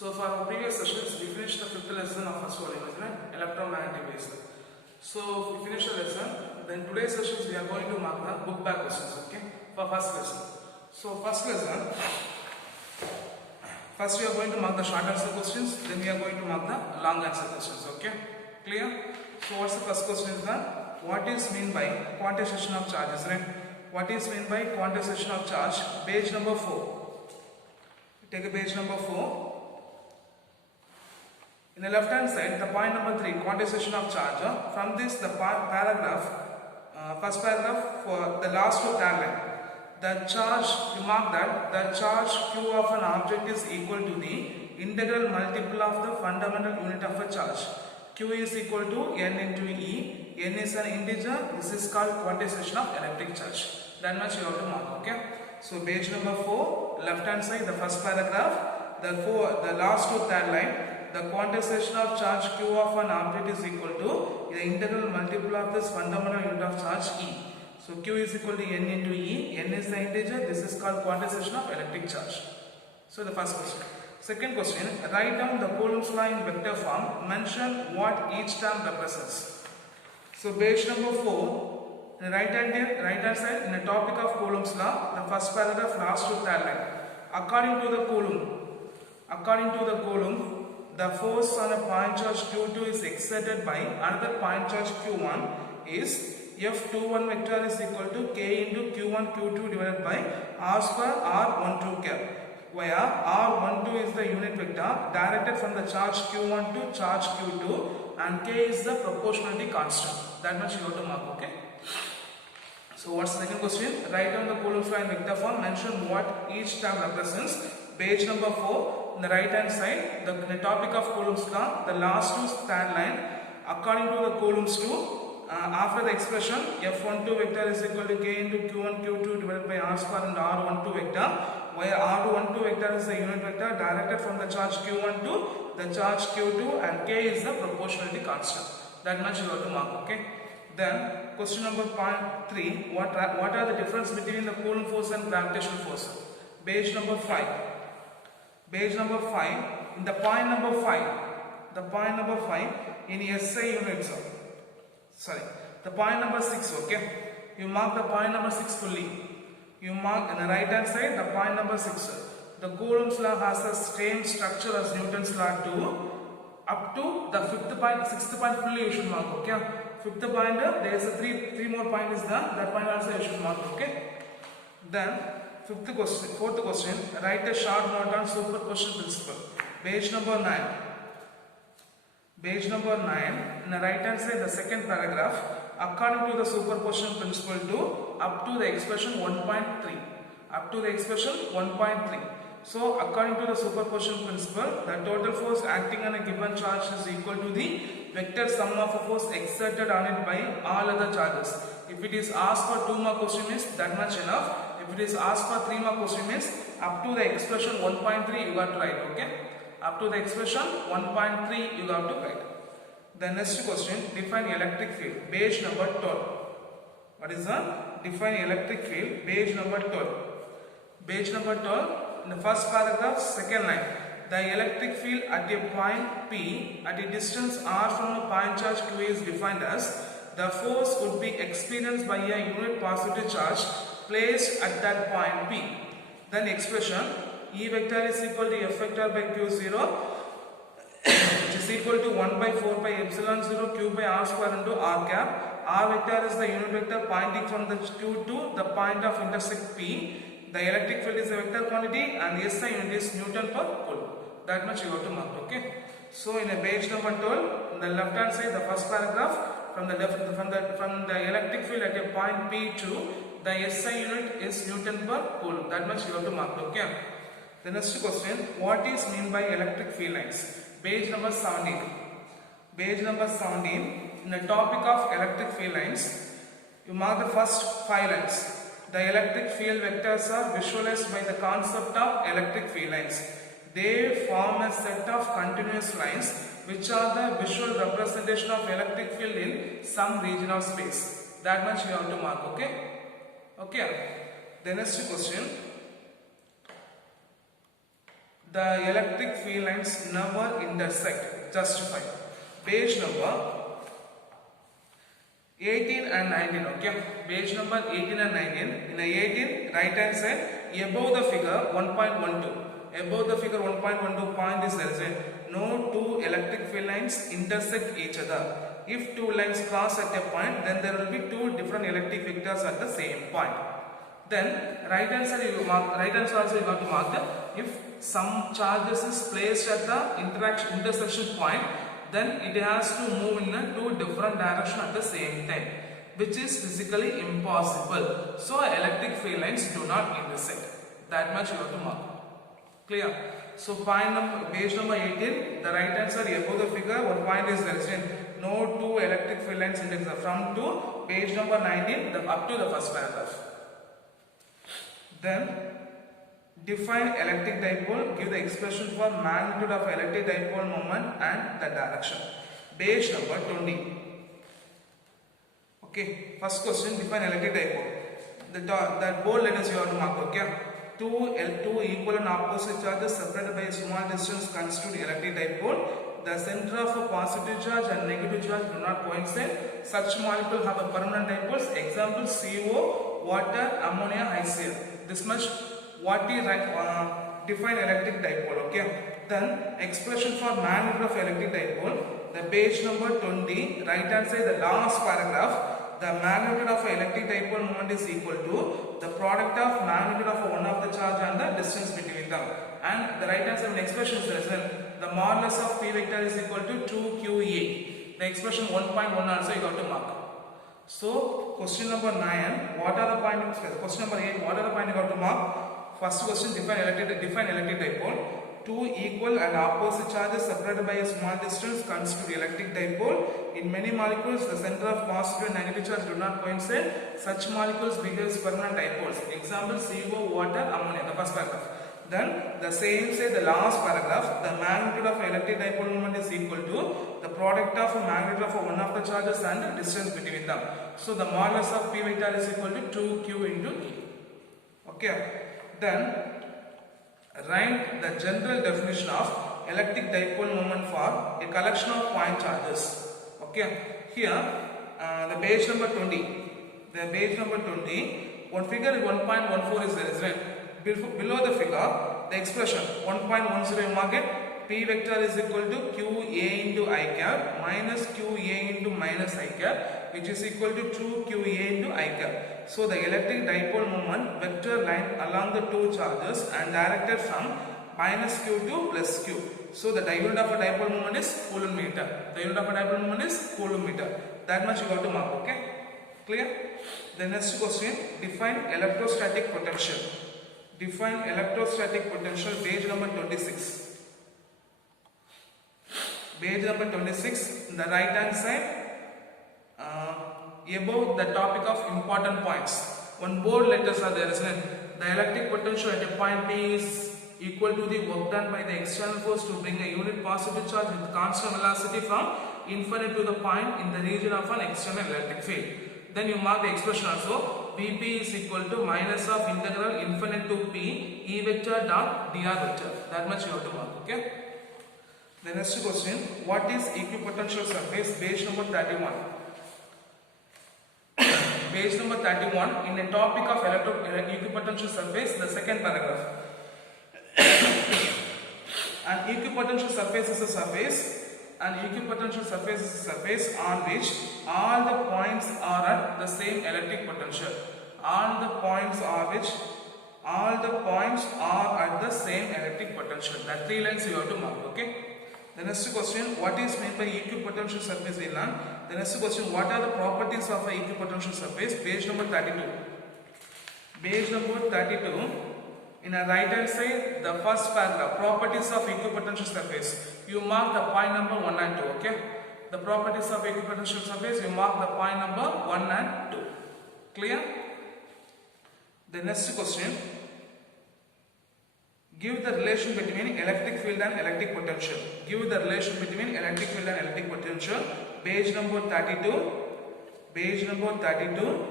So for our previous sessions, we finished the fifth lesson of first volume, right? Electromagnetic waves. So we finished the lesson. Then today's sessions we are going to mark the book back questions, okay? For first lesson. So first lesson, first we are going to mark the short answer questions. Then we are going to mark the long answer questions, okay? Clear? So what's the first question is that what is mean by quantization of charges, right? What is mean by quantization of charge? Page number 4. Take a page number 4. In the left hand side, the point number 3, quantization of charge. From this, the paragraph, first paragraph for the last two line. The charge, you mark that the charge Q of an object is equal to the integral multiple of the fundamental unit of a charge. Q is equal to N into E. N is an integer. This is called quantization of electric charge. That much you have to mark, okay? So page number 4, left hand side, the first paragraph, the last two line. The quantization of charge Q of an object is equal to the integral multiple of this fundamental unit of charge E. So Q is equal to N into E. N is the integer. This is called quantization of electric charge. So the first question. Second question. Write down the Coulomb's law in vector form. Mention what each term represents. So page number 4. The right hand side in the topic of Coulomb's law. The first paragraph, last to third line. According to the Coulomb, the force on a point charge Q2 is exerted by another point charge Q1 is F21 vector is equal to K into Q1 Q2 divided by R square R12 cap, where R12 is the unit vector directed from the charge Q1 to charge Q2 and K is the proportionality constant. That much you have to mark, okay? So what's the second question? Write down the Coulomb's law in vector form. Mention what each term represents. Page number 4. On the right hand side, the topic of Coulomb's law, the last two stand line. According to the Coulomb's law, after the expression F12 vector is equal to K into Q1 Q2 divided by R square and R12 vector, where R12 vector is the unit vector directed from the charge Q1 to the charge Q2 and K is the proportionality constant. That much you have to mark, okay? Then question number 3. What are the difference between the Coulomb force and gravitational force? Page number 5. Page number 5. In the point number 5 in SI units. The point number 6, okay? You mark the point number 6 fully. You mark on the right hand side the point number 6. The Coulomb's law has the same structure as Newton's law too. Up to the sixth point fully you should mark, okay? Fifth point, there is a three more point is there. That point also you should mark, okay? Then fourth question. Write a short note on superposition principle. Page number 9. Page number 9. In the right hand side, the second paragraph. According to the superposition principle to up to the expression 1.3. Up to the expression 1.3. So according to the superposition principle, the total force acting on a given charge is equal to the vector sum of a force exerted on it by all other charges. If it is asked for 2 more question means that much enough. If it is asked for 3 more question means up to the expression 1.3 you got to write, okay? Up to the expression 1.3 you got to write. The next question, define electric field. Page number 12. What is that? Define electric field. Page number 12. Page number 12. In the first paragraph, second line. The electric field at a point P at a distance R from a point charge Q is defined as the force would be experienced by a unit positive charge placed at that point P. Then expression E vector is equal to F vector by Q0 which is equal to 1 by 4 pi epsilon 0 Q by R square into R cap. R vector is the unit vector pointing from the Q to the point of intersect P. The electric field is a vector quantity and the SI unit is Newton per Coulomb. That much you have to mark, okay? So in a page number 12, on the left hand side, the first paragraph, from the electric field at a point P to the SI unit is Newton per Coulomb. That much you have to mark, okay? The next question, what is mean by electric field lines? Page number 17. Page number 17, in the topic of electric field lines, you mark the first 5 lines. The electric field vectors are visualized by the concept of electric field lines. They form a set of continuous lines which are the visual representation of electric field in some region of space. That much you have to mark, okay? Okay. The next question. The electric field lines never intersect. Justify. Page number 18 and 19. Okay. Page number 18 and 19. In the 18, right hand side, above the figure 1.12. Above the figure 1.12 point is there is no two electric field lines intersect each other. If two lines cross at a point, then there will be two different electric vectors at the same point. Then right hand side you mark, right hand side also you have to mark the, if some charges is placed at the intersection point, then it has to move in a two different direction at the same time, which is physically impossible. So electric field lines do not intersect. That much you have to mark. Clear? So point number, page number 18, the right hand side above the figure, one point is there is no two electric field lines intersect. From to page number 19, up to the first paragraph. Then define electric dipole, give the expression for magnitude of electric dipole moment and the direction. Page number 20. Okay, first question, define electric dipole. That bold letters you have to mark. Okay, two equal and opposite charges separated by a small distance constitute electric dipole. The center of a positive charge and negative charge do not coincide. Such molecules have a permanent dipoles. Example: CO, water, ammonia, HCl. This much what we define electric dipole. Okay. Then expression for magnitude of electric dipole. The page number 20, right hand side, the last paragraph. The magnitude of electric dipole moment is equal to the product of magnitude of one of the charge and the distance between them. And the right hand side expression is the modulus of P vector is equal to 2QA. The expression 1.1 also you got to mark. So question number 9, what are the points? Question number 8, what are the points you got to mark? First question, define electric dipole. Two equal and opposite charges separated by a small distance constitute electric dipole. In many molecules, the center of positive and negative charge do not coincide. Such molecules behave as permanent dipoles. Example: CO, water, ammonia. The first paragraph. Then the same say the last paragraph. The magnitude of electric dipole moment is equal to the product of magnitude of one of the charges and the distance between them. So the modulus of P vector is equal to 2Q into E. Okay. Then write the general definition of electric dipole moment for a collection of point charges. Okay. Here the page number 20. The page number 20. One figure 1.14 is there, right? Below the figure, the expression 1.10 you mark it. P vector is equal to QA into I cap minus QA into minus I cap, which is equal to 2QA into I cap. So the electric dipole moment vector line along the two charges and directed from minus Q to plus Q. So the unit of a dipole moment is coulomb meter. The unit of a dipole moment is coulomb meter. That much you got to mark. Okay, clear? The next question, define electrostatic potential. Define electrostatic potential, page number 26. Page number 26, the right hand side, above the topic of important points. One bold letters are there, isn't it? The electric potential at a point P is equal to the work done by the external force to bring a unit positive charge with constant velocity from infinite to the point in the region of an external electric field. Then you mark the expression also. Vp is equal to minus of integral infinite to P E vector dot dr vector. That much you have to mark. Okay. The next question, what is equipotential surface? Page number 31. Page number 31, in a topic of equipotential surface, the second paragraph. An equipotential surface is a surface. An equipotential surface is a surface on which all the points are at the same electric potential. All the points are at the same electric potential. That three lines you have to mark. Okay. The next question, what is meant by equipotential surface? We learn. The next question, what are the properties of an equipotential surface? Page number 32. Page number 32. In a right hand side, the first paragraph, properties of equipotential surface. You mark the point number 1 and 2. Okay. The properties of equipotential surface, you mark the point number 1 and 2. Clear? The next question, give the relation between electric field and electric potential. Give the relation between electric field and electric potential. Page number 32. Page number 32.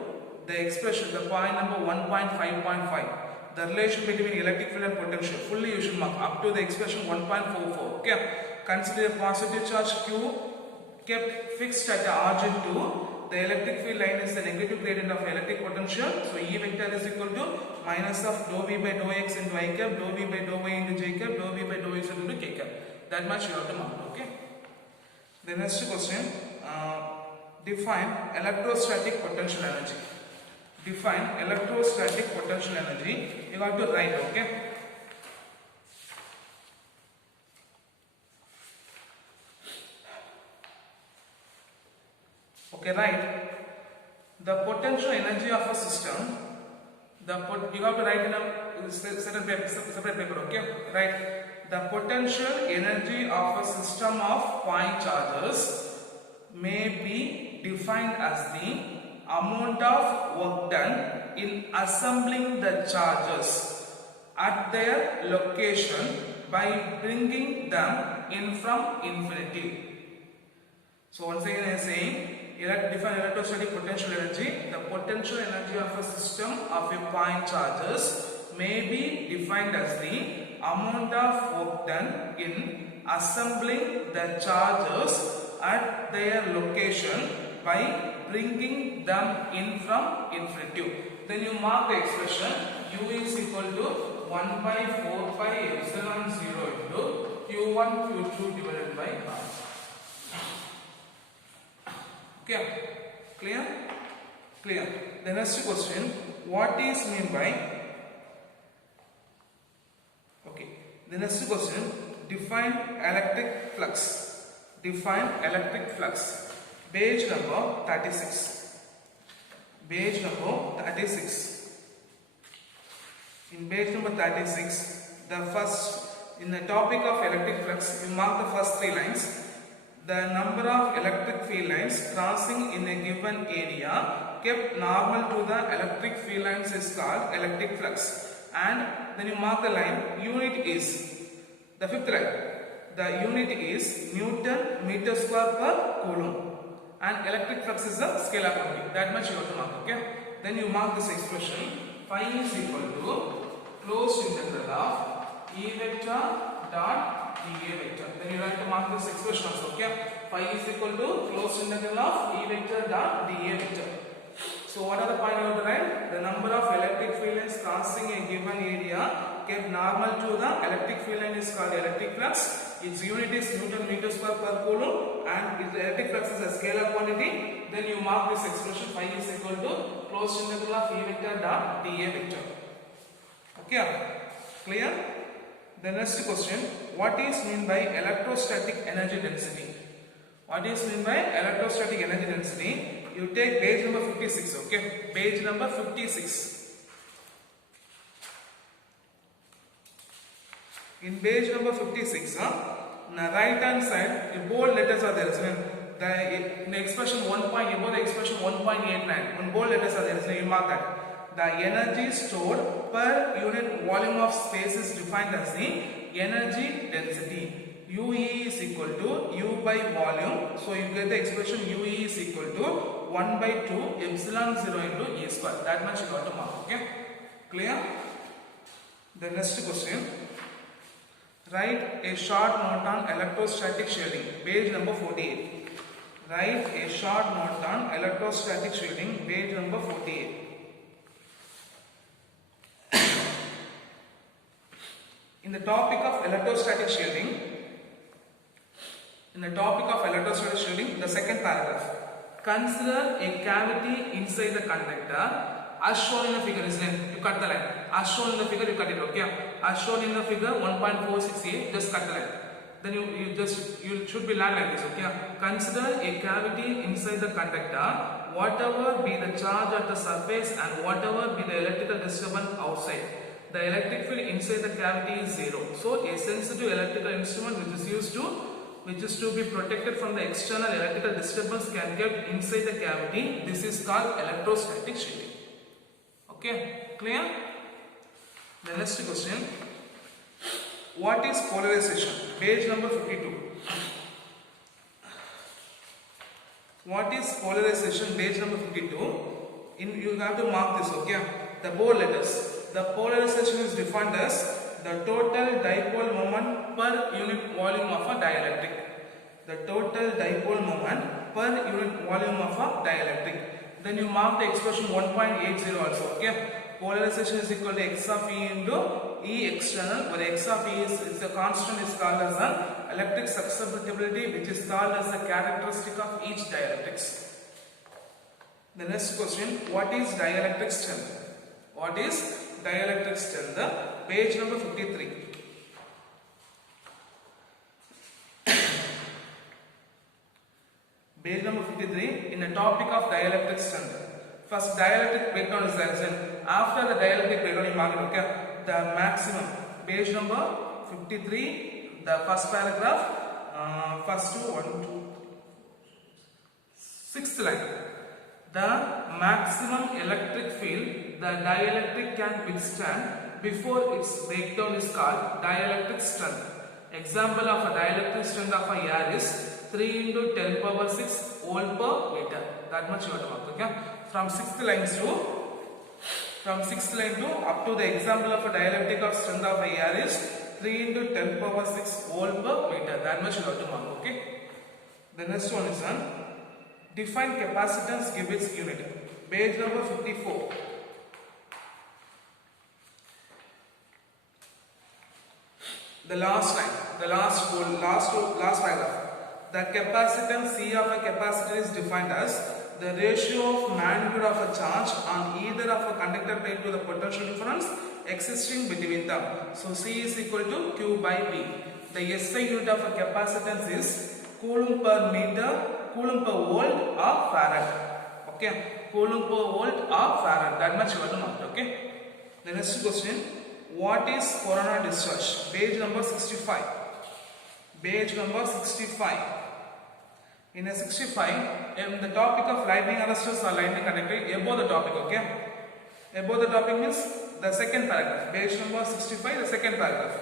The expression, the point number 1.5.5. the relation between electric field and potential. Fully you should mark up to the expression 1.44. Okay. Consider a positive charge Q kept fixed at the origin 2. The electric field line is the negative gradient of electric potential. So E vector is equal to minus of dou V by dou X into I cap, dou V by dou Y into J cap, dou V by dou Z into K cap. That much you have to mark. Okay. The next question, define electrostatic potential energy. Define electrostatic potential energy. You have to write. Okay. Okay, right. The potential energy of a system. You have to write in a separate paper. Okay, right. The potential energy of a system of point charges may be defined as the amount of work done in assembling the charges at their location by bringing them in from infinity. So once again I am saying, define electrostatic potential energy. The potential energy of a system of a point charges may be defined as the amount of work done in assembling the charges at their location by bringing them in from infinity. Then you mark the expression U is equal to 1 by 4 pi epsilon 0 into Q1 Q2 divided by R. Okay, clear? Clear. The next question, what is meant by? Okay. The next question, define electric flux. Define electric flux. Page number 36. Page number 36. In page number 36, in the topic of electric flux, you mark the first 3 lines. The number of electric field lines crossing in a given area kept normal to the electric field lines is called electric flux. And then you mark the line, unit is, the fifth line, the unit is Newton meter square per coulomb. And electric flux is a scalar quantity. That much you have to mark. Okay. Then you mark this expression, phi is equal to closed integral of E vector dot dA vector. Then you have to mark this expression also. Okay. Phi is equal to closed integral of E vector dot dA vector. So what are the point you have to write? The number of electric field lines crossing a given area kept normal to the electric field line is called electric flux. Its unit is Newton meter square per coulomb and its electric flux is a scalar quantity. Then you mark this expression, phi is equal to closed integral of E vector dot dA vector. Okay, clear? The next question, what is meant by electrostatic energy density? What is meant by electrostatic energy density? You take page number 56, okay? Page number 56. In page number 56, on the right hand side, the bold letters are there. So the expression 1. Above the expression 1.89, when bold letters are there, so you mark that. The energy stored per unit volume of space is defined as the energy density. UE is equal to U by volume. So you get the expression UE is equal to 1 by 2 epsilon 0 into E square. That much you got to mark. Okay? Clear? The next question. Write a short note on electrostatic shielding. Page number 48. Write a short note on electrostatic shielding. Page number 48. In the topic of electrostatic shielding, the second paragraph. Consider a cavity inside the conductor as shown in the figure. You cut the line. As shown in the figure, you cut it. Okay. As shown in the figure 1.468, just cut the line. Then you should be learned like this. Okay. Consider a cavity inside the conductor. Whatever be the charge at the surface and whatever be the electrical disturbance outside, the electric field inside the cavity is 0. So a sensitive electrical instrument which is to be protected from the external electrical disturbance can kept inside the cavity. This is called electrostatic shielding. Okay, clear? The next question. What is polarization? Page number 52. What is polarization? Page number 52. You have to mark this. Okay, the bold letters. the polarization is defined as the total dipole moment per unit volume of a dielectric. The total dipole moment per unit volume of a dielectric. Then you mark the expression 1.80 also. Okay. Polarization is equal to x of E into E external, where x of E is the constant is called as an electric susceptibility, which is called as the characteristic of each dielectrics. The next question, what is dielectric strength? What is dielectric strength? The page number 53. Page number 53 in the topic of dielectric strength. First, dielectric breakdown is there. After the dielectric breakdown, you mark it, okay? The maximum. Page number 53, the first paragraph, first to 1, 2, 6th line. The maximum electric field the dielectric can withstand before its breakdown is called dielectric strength. Example of a dielectric strength of a air is 3 into 10 power 6 volt per meter. That much you have to mark, okay? From 6th line to up to the example of a dielectric of strength of a air is 3 into 10 power 6 volt per meter. That much you have to mark, okay? The next one is on define capacitance, give its unit. Page number 54. The last line, the last paragraph. The capacitance C of a capacitor is defined as the ratio of magnitude of a charge on either of a conductor plate to the potential difference existing between them. So C is equal to Q by V. The SI unit of a capacitance is coulomb per meter, coulomb per volt or farad. Okay, coulomb per volt or farad. That much you have to mark. Okay. The next question. What is corona discharge? Page number 65. Page number 65. In a 65, the topic of lightning arresters or lightning conductor, above the topic, okay? Above the topic means the second paragraph. Page number 65, the second paragraph.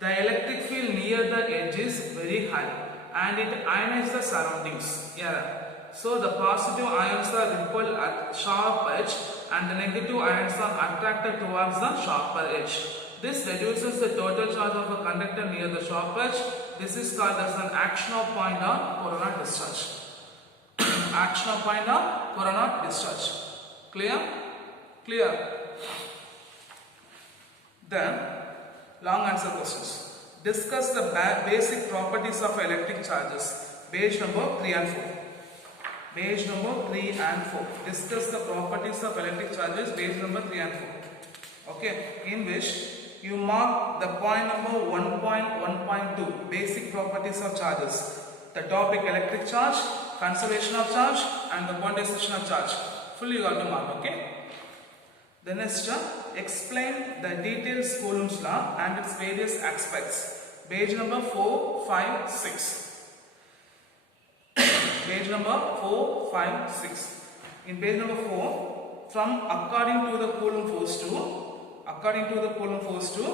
The electric field near the edge is very high and it ionizes the surroundings. Yeah. So the positive ions are repelled at sharp edge and the negative ions are attracted towards the sharper edge. This reduces the total charge of a conductor near the sharp edge. This is called as an action of point on corona discharge. Action of point on corona discharge. Clear? Clear. Then, long answer questions. Discuss the basic properties of electric charges. Page number 3 and 4. Page number 3 and 4. Discuss the properties of electric charges. Page number 3 and 4. Okay, in which you mark the point number 1.1.2, basic properties of charges. The topic electric charge, conservation of charge and the quantization of charge. Fully you got to mark, okay? The next, explain the details Coulomb's law and its various aspects. Page number 4, 5, 6. Page number 4, 5, 6. In page number 4, from according to the Coulomb force to,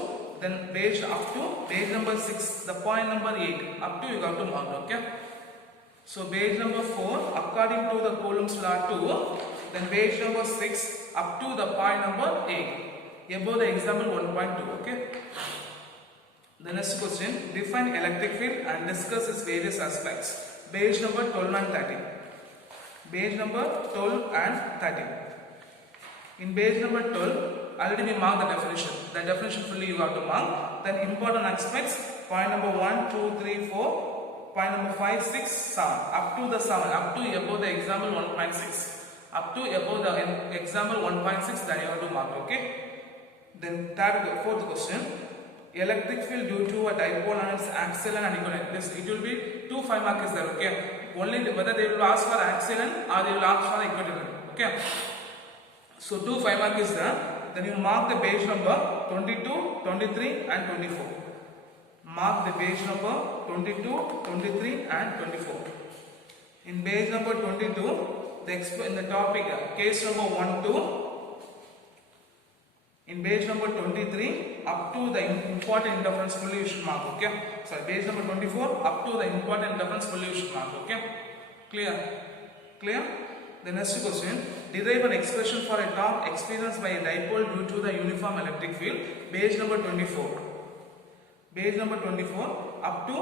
then page up to page number 6, the point number 8, up to you got to mark, okay? So page number 4, according to the Coulomb's law 2, then page number 6, up to the point number 8, above the example 1.2, okay? The next question, define electric field and discuss its various aspects. Page number 12 and 13. Page number 12 and 13. In page number 12, already we marked the definition. The definition fully you have to mark. Then important aspects, point number 1, 2, 3, 4, point number 5, 6, 7. Up to the 7, up to above the example 1.6. Up to above the example 1.6 that you have to mark, okay? Then fourth question. Electric field due to a dipole and its axial and equivalent. This it will be 2 5 mark is there, okay? Only whether they will ask for axial or they will ask for equivalent, okay? So 2 5 mark is there. Then you mark the page number 22, 23 and 24. Mark the page number 22, 23 and 24. In page number 22, in the topic case number 1 to in page number 23 up to the important interference fully you should mark, okay? Sorry, page number 24 up to the important interference fully you should mark, okay? Clear? Clear? The next question, derive an expression for a torque experienced by a dipole due to the uniform electric field. Page number 24. Page number 24 up to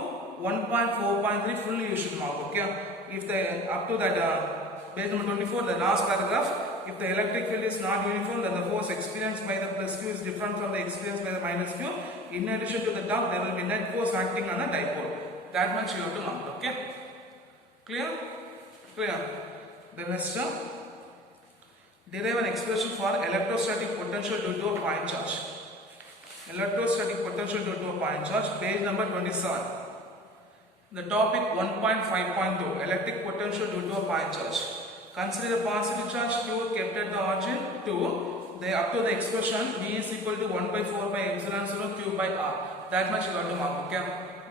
1.4.3 fully you should mark. Okay. If the up to that page number 24, the last paragraph. If the electric field is not uniform, then the force experienced by the plus Q is different from the experienced by the minus Q. In addition to the torque, there will be net force acting on a dipole. That much you have to mark. Okay. Clear? Clear. The next term, derive an expression for electrostatic potential due to a point charge. Electrostatic potential due to a point charge, page number 27. The topic 1.5.2, electric potential due to a point charge. Consider the positive charge Q kept at the origin to the up to the expression V is equal to 1 by 4 by epsilon 0 Q by R. That much you got to mark. Okay.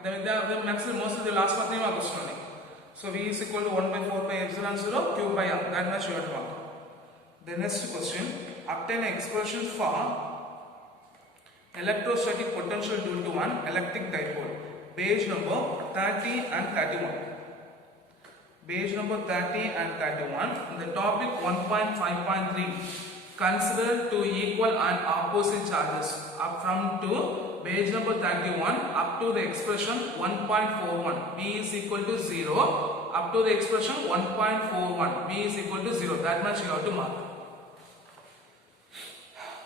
The maximum most of the last part name question. So V is equal to 1 by 4 by epsilon 0 Q by R. That much you have to mark. The next question, obtain expression for electrostatic potential due to an electric dipole. Page number 30 and 31. Page number 30 and 31. The topic 1.5.3. Consider two equal and opposite charges. Up from to page number 31 up to the expression 1.41. V is equal to 0. Up to the expression 1.41. V is equal to 0. That much you have to mark.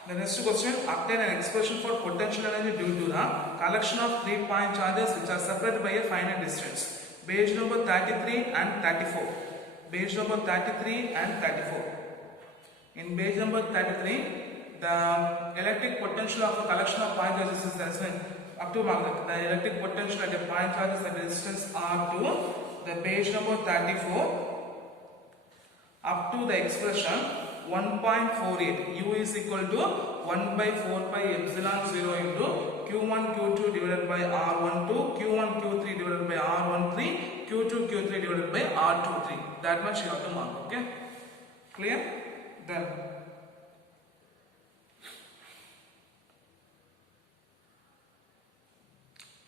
The next question, obtain an expression for potential energy due to the collection of 3 point charges which are separated by a finite distance. Page number 33 and 34. Page number 33 and 34. In page number 33, the electric potential of a collection of point charges is as up to the electric potential at a point charges at a distance R2. The page number 34 up to the expression 1.48. U is equal to 1 by 4 pi epsilon 0 into Q1 Q2 divided by R12, Q1 Q3 divided by R13, Q2 Q3 divided by R23. That much you have to mark. Okay. Clear? Then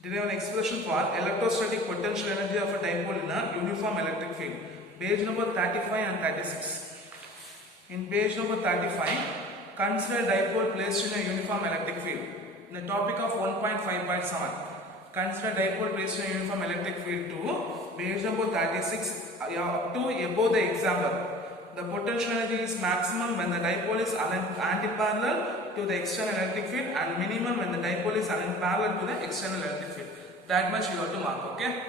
derive an expression for electrostatic potential energy of a dipole in a uniform electric field. Page number 35 and 36. In page number 35, consider dipole placed in a uniform electric field. In the topic of 1.5.7, consider dipole placed in a uniform electric field to page number 36 up to above the example. The potential energy is maximum when the dipole is antiparallel to the external electric field and minimum when the dipole is parallel to the external electric field. That much you have to mark. Okay.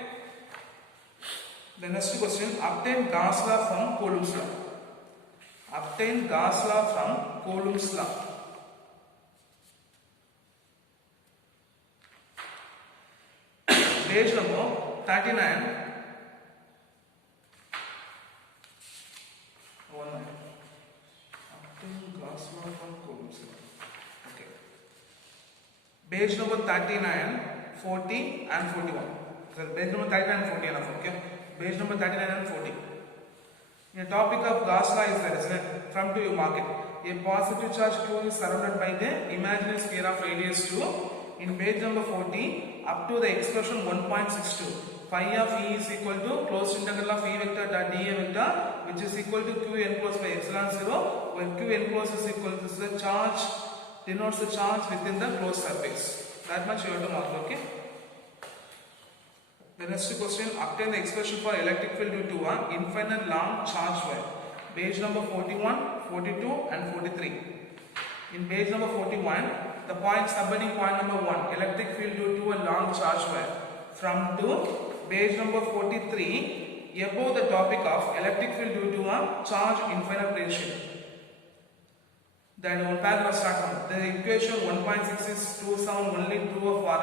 The next question, obtain Gauss law from Coulomb's law. Obtain Gauss law from Coulomb's law. Page number 39. Obtain Gauss law from Coulomb's law. Okay. Page number 39, 40 and 41. So page number 39 and 40 enough. Okay. Page number 39 and 40. The topic of Gauss law is that, isn't it? From to you mark it. A positive charge Q is surrounded by the imaginary sphere of radius 2. In page number 40, up to the expression 1.62. Phi of E is equal to closed integral of E vector dot dA vector, which is equal to Q enclosed by epsilon 0, where Q enclosed is equal to the charge, denotes the charge within the closed surface. That much you have to mark. Okay. The next question, obtain the expression for electric field due to an infinite long charge wire. Page number 41, 42 and 43. In page number 41, the point subheading point number 1, electric field due to a long charge wire. From to page number 43, above the topic of electric field due to a charge infinite potential. Then one paragraph start from the equation 1.6 is true only true for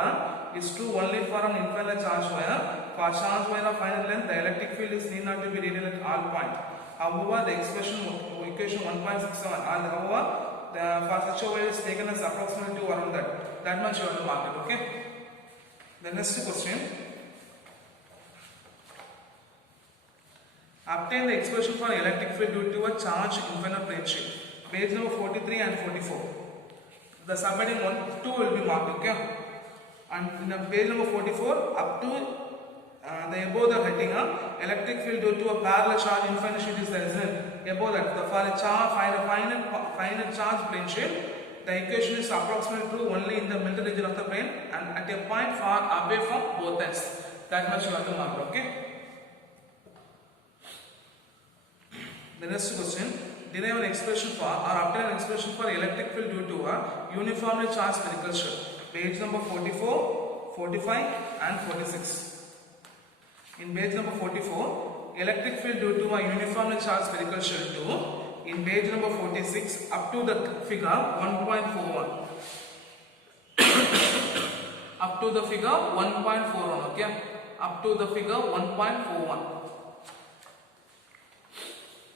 only for an infinite charge wire. For charge wire of finite length, the electric field is need not to be radial at all points. However, the equation 1.67, however, for such a wire is taken as approximately to around that. That much you have to mark it. Okay. The next question. Obtain the expression for electric field due to a charge infinite potential. Page number 43 and 44. The subheading 1, 2 will be marked. Okay. And in the page number 44, up to the above the heading, electric field due to a parallel charge infinite sheet is there, isn't it? A Above that, for a final charge plane shape, the equation is approximately true only in the middle region of the plane and at a point far away from both ends. That much you have to mark. Okay. The next question: derive an expression for or obtain an expression for electric field due to a uniformly charged spherical shell. Page number 44, 45, and 46. In page number 44, electric field due to a uniformly charged spherical shell 2. In page number 46, up to the figure 1.41. Up to the figure 1.41. Okay. Up to the figure 1.41.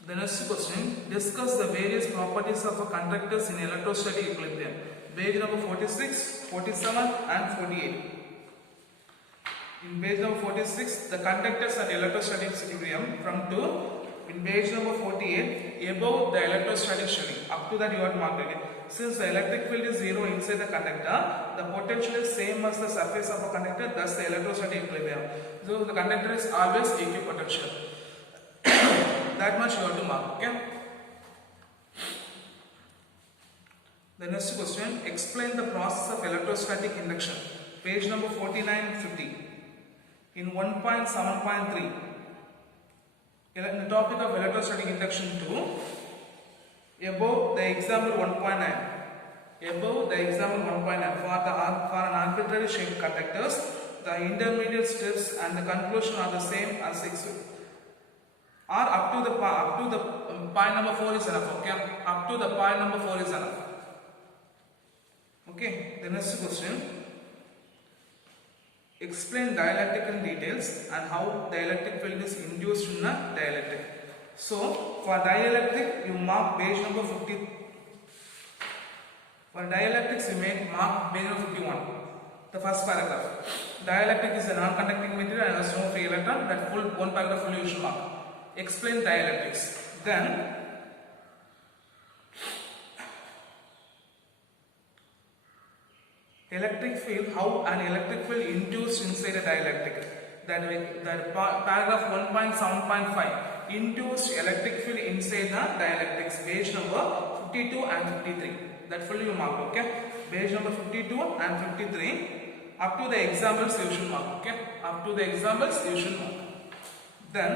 The next question: discuss the various properties of a conductors in electrostatic equilibrium. Page number 46, 47, and 48. In page number 46, the conductors at electrostatic equilibrium from 2. In page number 48, above the electrostatic shell. Up to that you have to mark again. Since the electric field is 0 inside the conductor, the potential is same as the surface of a conductor, thus the electrostatic equilibrium. So the conductor is always equipotential. That much you have to mark. Okay. The next question: explain the process of electrostatic induction. Page number 49 and 50. In 1.7.3, in the topic of electrostatic induction 2, above the example 1.9. Above the example 1.9, for an arbitrary shaped conductors, the intermediate steps and the conclusion are the same as or up to the point number 4 is enough. Okay, up to the point number 4 is enough. Okay, the next question: explain dielectric in details and how the electric field is induced in a dielectric. So for dielectric you mark page number 50. For dielectrics you mark page number 51. The first paragraph: dielectric is a non-conducting material and has no free electron. That full one paragraph fully you should mark. Explain dielectrics. Then electric field, how an electric field induced inside a dielectric. That paragraph 1.7.5, induced electric field inside the dielectrics, page number 52 and 53. That fully you mark. Okay, page number 52 and 53. Up to the examples you should mark. Okay, up to the examples you should mark. Then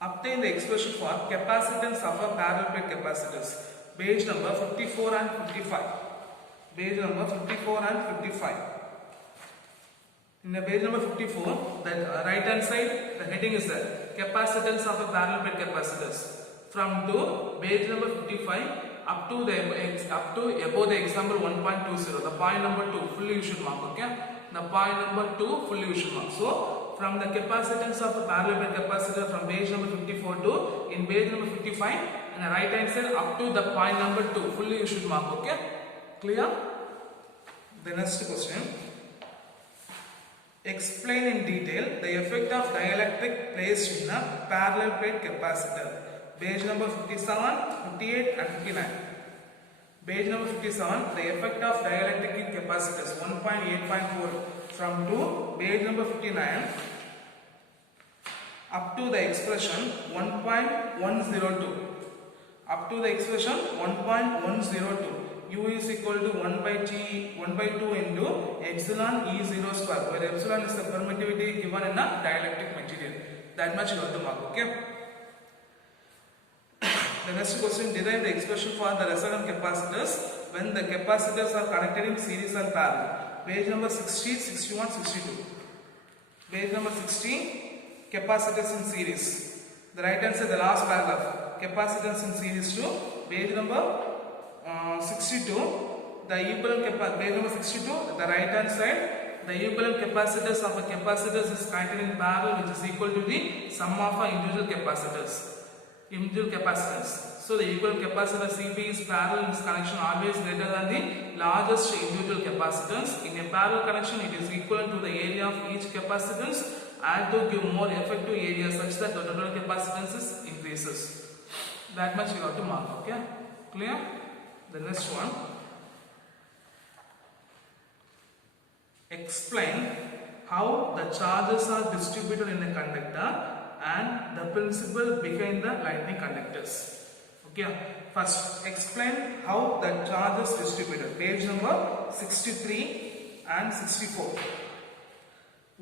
obtain the expression for capacitance of a parallel plate capacitors. Page number 54 and 55. Page number 54 and 55. In the page number 54, the right hand side, the heading is there: capacitance of a parallel plate capacitors. From to page number 55 up to above the example 1.20, the point number 2 fully you should mark. Okay, the point number 2 fully you should mark. So from the capacitance of the parallel plate capacitor from page number 54 to in page number 55, and the right hand side up to the point number 2 fully you should mark. Okay, clear? The next question: explain in detail the effect of dielectric placed in a parallel plate capacitor. Page number 57, 58 and 59. Page number 57, the effect of dielectric in capacitors 1.8.4 from 2. Page number 59 up to the expression 1.102. Up to the expression 1.102. U is equal to 1/2 into epsilon E0 square, where epsilon is the permittivity given in a dielectric material. That much you have to mark. Okay. The next question: derive the expression for the resonant capacitors when the capacitors are connected in series and parallel. Page number 60, 61, 62. Page number 60, capacitors in series. The right hand side, the last paragraph, capacitors in series to page number 62. The equivalent page number 62, the right hand side, the equivalent capacitors of a capacitors is connected in parallel, which is equal to the sum of a individual capacitors. So the equivalent capacitor CP is parallel in this connection always greater than the largest individual capacitance. In a parallel connection, it is equivalent to the area of each capacitance and to give more effective area such that the total capacitance increases. That much you have to mark. Okay, clear? The next one: explain how the charges are distributed in a conductor and the principle behind the lightning conductors. Okay, first explain how the charge is distributed. Page number 63 and 64.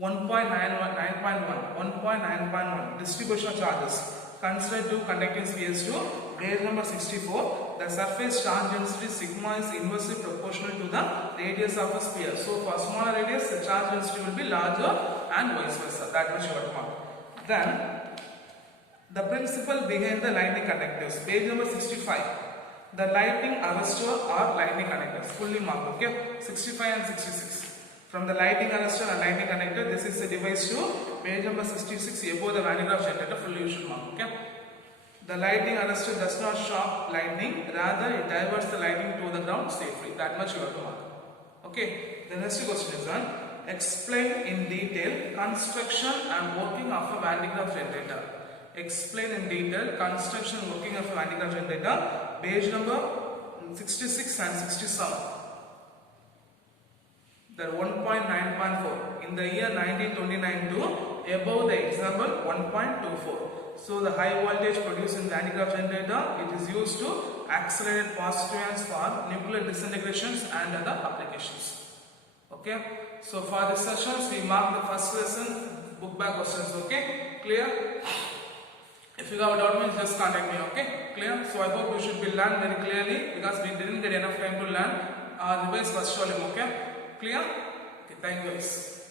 1.9.1 distribution of charges. Consider two conducting spheres to page number 64. The surface charge density sigma is inversely proportional to the radius of a sphere. So for smaller radius, the charge density will be larger and vice versa. That much you have to mark. Then the principle behind the lightning conductors. Page number 65. The lightning arrestor or lightning conductors. Fully marked. Okay. 65 and 66. From the lightning arrestor and lightning conductor, this is a device to page number 66 above the Van de Graaff generator. Fully you should mark. Okay. The lightning arrestor does not shock lightning, rather it diverts the lightning to the ground safely. That much you have to mark. Okay. The next question is on explain in detail construction and working of a Van de Graaff generator. Explain in detail construction and working of a Van de Graaff generator. Page number 66 and 67. The 1.9.4 in the year 1929 to above the example 1.24. So the high voltage produced in Van de Graaff generator, it is used to accelerate positive ions for nuclear disintegrations and other applications. Okay. So for this sessions we mark the first lesson book back questions. Okay. Clear? If you have a doubt, just contact me. Okay. Clear? So I hope you should be learned very clearly because we didn't get enough time to learn. Revise first volume. Okay. Clear? Okay, thank you guys.